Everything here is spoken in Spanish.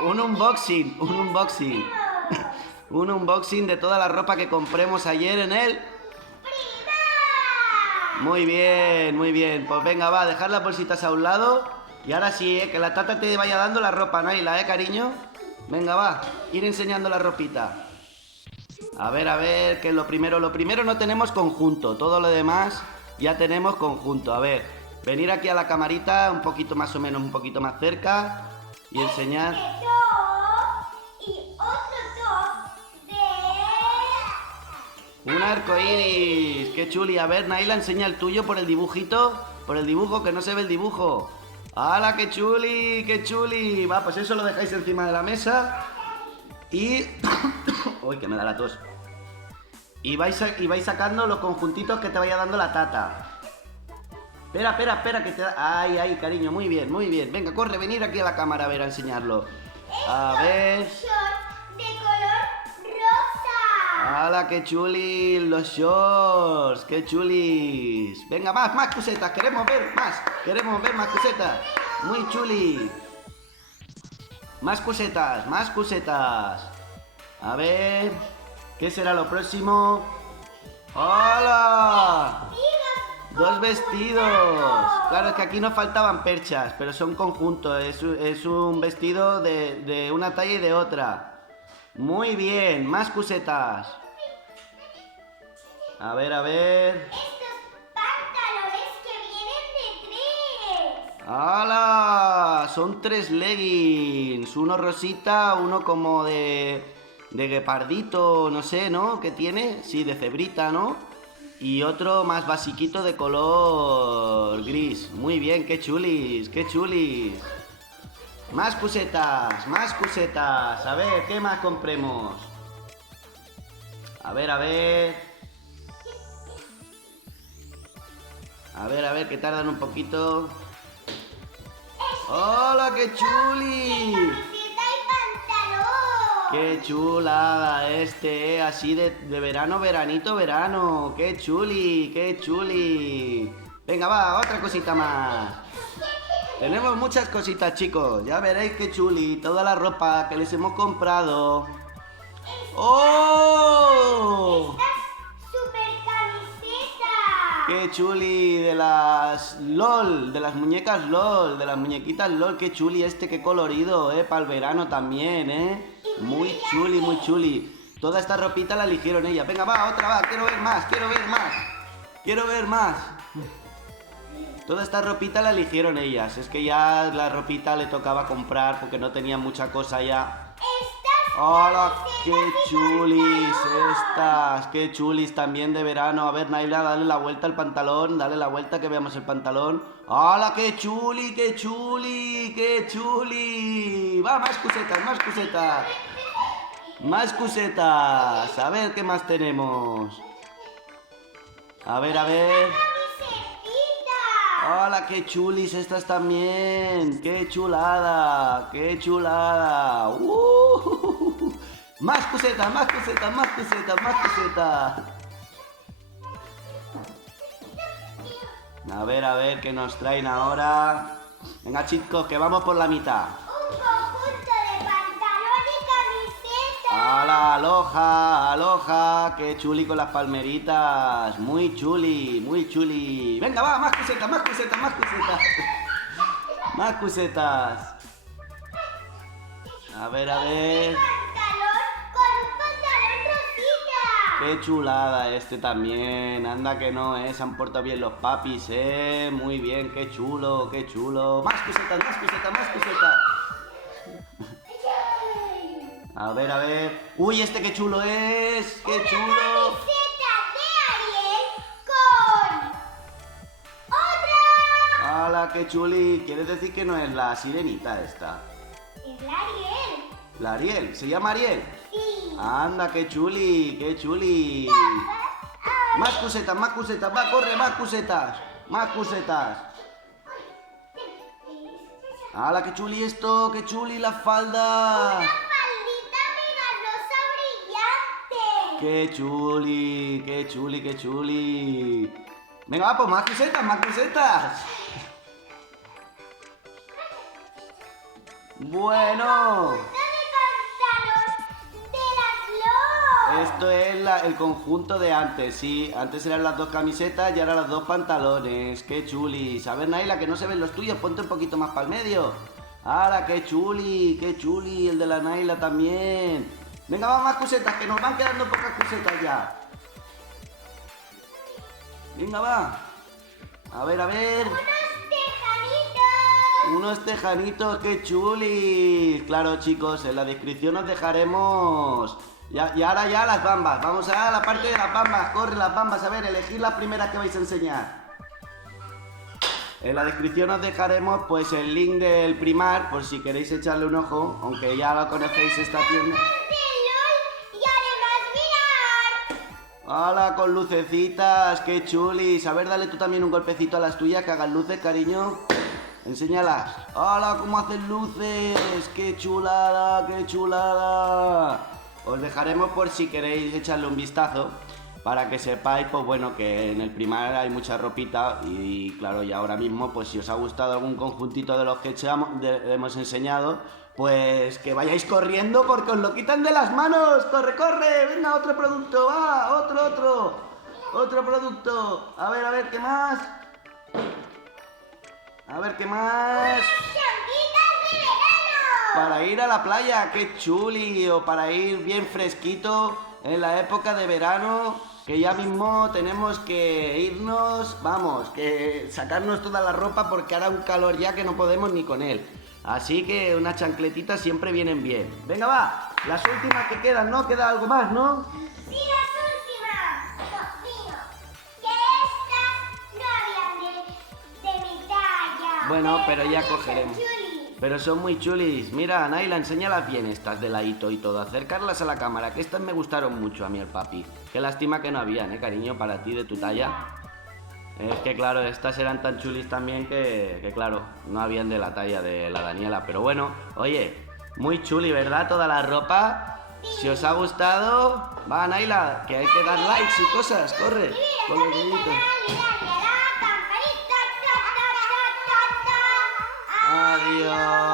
Un unboxing, un unboxing. Un unboxing de toda la ropa que compremos ayer en el... Muy bien, muy bien. Pues venga, va, dejar las bolsitas a un lado. Y ahora sí, que la tata te vaya dando la ropa, Naila, cariño. Venga, va, ir enseñando la ropita. A ver, que lo primero no tenemos conjunto. Todo lo demás ya tenemos conjunto. A ver, venir aquí a la camarita, un poquito más o menos, un poquito más cerca. Y enseñar... Un arco iris, qué chuli. A ver, Naila, enseña el tuyo por el dibujito. Por el dibujo, que no se ve el dibujo. ¡Hala, qué chuli, qué chuli! Va, pues eso lo dejáis encima de la mesa. Y... Uy, que me da la tos. Y vais sacando los conjuntitos que te vaya dando la tata. Espera, que te da... Ay, cariño, muy bien, muy bien. Venga, corre, venir aquí a la cámara a ver, a enseñarlo. A ver... ¡Hala, qué chuli! Los shorts, qué chulis. Venga, más cusetas, queremos ver más cusetas. Muy chuli. Más cusetas. A ver, ¿qué será lo próximo? ¡Hola! Dos vestidos. Claro, es que aquí nos faltaban perchas, pero son conjuntos. Es un vestido de una talla y de otra. Muy bien, más cusetas. A ver. Estos pantalones que vienen de 3. ¡Hala! Son 3 leggings. Uno rosita, uno como de guepardito, no sé, ¿no? ¿Qué tiene? Sí, de cebrita, ¿no? Y otro más basiquito de color gris. Muy bien, qué chulis, qué chulis. Más cusetas. A ver, ¿qué más compremos? A ver. A ver, que tardan un poquito. ¡Hola, qué chuli! ¡Camiseta y pantalón! ¡Qué chulada así de verano, verano! ¡Qué chuli! Venga, va, otra cosita más. Tenemos muchas cositas, chicos. Ya veréis qué chuli. Toda la ropa que les hemos comprado. ¡Oh! ¡Super camiseta! ¡Qué chuli! De las LOL, de las muñecas LOL, de las muñequitas LOL. ¡Qué chuli qué colorido, para el verano también, Muy chuli. Toda esta ropita la eligieron ellas. Venga, va, otra va. Quiero ver más. Toda esta ropita la eligieron ellas. Es que ya la ropita le tocaba comprar porque no tenía mucha cosa ya. ¡Hola! ¡Qué chulis estas! ¡Qué chulis también de verano! A ver, Naila, dale la vuelta al pantalón. Dale la vuelta que veamos el pantalón. ¡Hola! ¡Qué chuli! ¡Va, más cusetas! A ver, ¿qué más tenemos? A ver. ¡Hola, qué chulis estas también! ¡Qué chulada! Más cusetas. A ver, ¿qué nos traen ahora? Venga, chicos, que vamos por la mitad. Un conjunto de pantalón y camiseta. ¡Hala, aloja! ¡Qué chuli con las palmeritas! Muy chuli. Venga, va, más cusetas. Más cusetas. A ver. Pantalón con un pantalón rosita. Qué chulada también. Anda que no, se han portado bien los papis, Muy bien, qué chulo. Más cusetas. A ver. Uy, qué chulo es. ¡Qué chulo! Camiseta de Ariel con otra. ¡Hala, qué chuli! ¿Quieres decir que no es la sirenita esta? Es la Ariel. ¿La Ariel? ¿Se llama Ariel? Sí. Anda, qué chuli. Más cusetas. Va, corre, más cusetas. ¡Hala, qué chuli esto! ¡Qué chuli la falda! Faldita mega rosa brillante. ¡Qué chuli! Venga, va, pues más cusetas. Bueno. Esto es el conjunto de antes, sí. Antes eran las 2 camisetas y ahora los 2 pantalones. ¡Qué chulis! A ver, Naila, que no se ven los tuyos. Ponte un poquito más para el medio. ¡Hala, qué chuli! ¡Qué chuli! El de la Naila también. Venga, vamos más cusetas, que nos van quedando pocas cusetas ya. Venga, va. A ver, a ver. Unos tejanitos, qué chulis. Claro, chicos, en la descripción os dejaremos... Y ahora ya las bambas. Vamos a la parte de las bambas. Corre las bambas. A ver, elegid las primeras que vais a enseñar. En la descripción os dejaremos pues el link del Primar, por si queréis echarle un ojo, aunque ya lo conocéis esta tienda. ¡Hala, con lucecitas! ¡Qué chulis! A ver, dale tú también un golpecito a las tuyas, que hagan luces, cariño. Enséñalas. ¡Hala, cómo hacen luces! ¡Qué chulada, qué chulada! Os dejaremos por si queréis echarle un vistazo, para que sepáis, pues bueno, que en el Primar hay mucha ropita y claro, y ahora mismo, pues si os ha gustado algún conjuntito de los que hemos enseñado, pues que vayáis corriendo porque os lo quitan de las manos. ¡Corre, corre! ¡Venga, otro producto! ¡Va! ¡Otro producto! A ver, ¿qué más? A ver, ¿qué más? Para ir a la playa, qué chuli, o para ir bien fresquito en la época de verano, que ya mismo tenemos que irnos, vamos, que sacarnos toda la ropa porque hará un calor ya que no podemos ni con él. Así que unas chancletitas siempre vienen bien. Venga, va, las últimas que quedan, ¿no? Queda algo más, ¿no? Sí, las últimas. Dios mío, que estas no habían de mi talla. Bueno, pero ya cogeremos. Pero son muy chulis. Mira, Naila, enséñalas bien estas de ladito y todo. Acercarlas a la cámara, que estas me gustaron mucho a mí, el papi. Qué lástima que no habían, cariño, para ti, de tu talla. Es que, claro, estas eran tan chulis también que claro, no habían de la talla de la Daniela. Pero bueno, oye, muy chuli, ¿verdad? Toda la ropa. Si os ha gustado, va, Naila, que hay que dar likes y cosas. Corre, con los deditos. Adiós.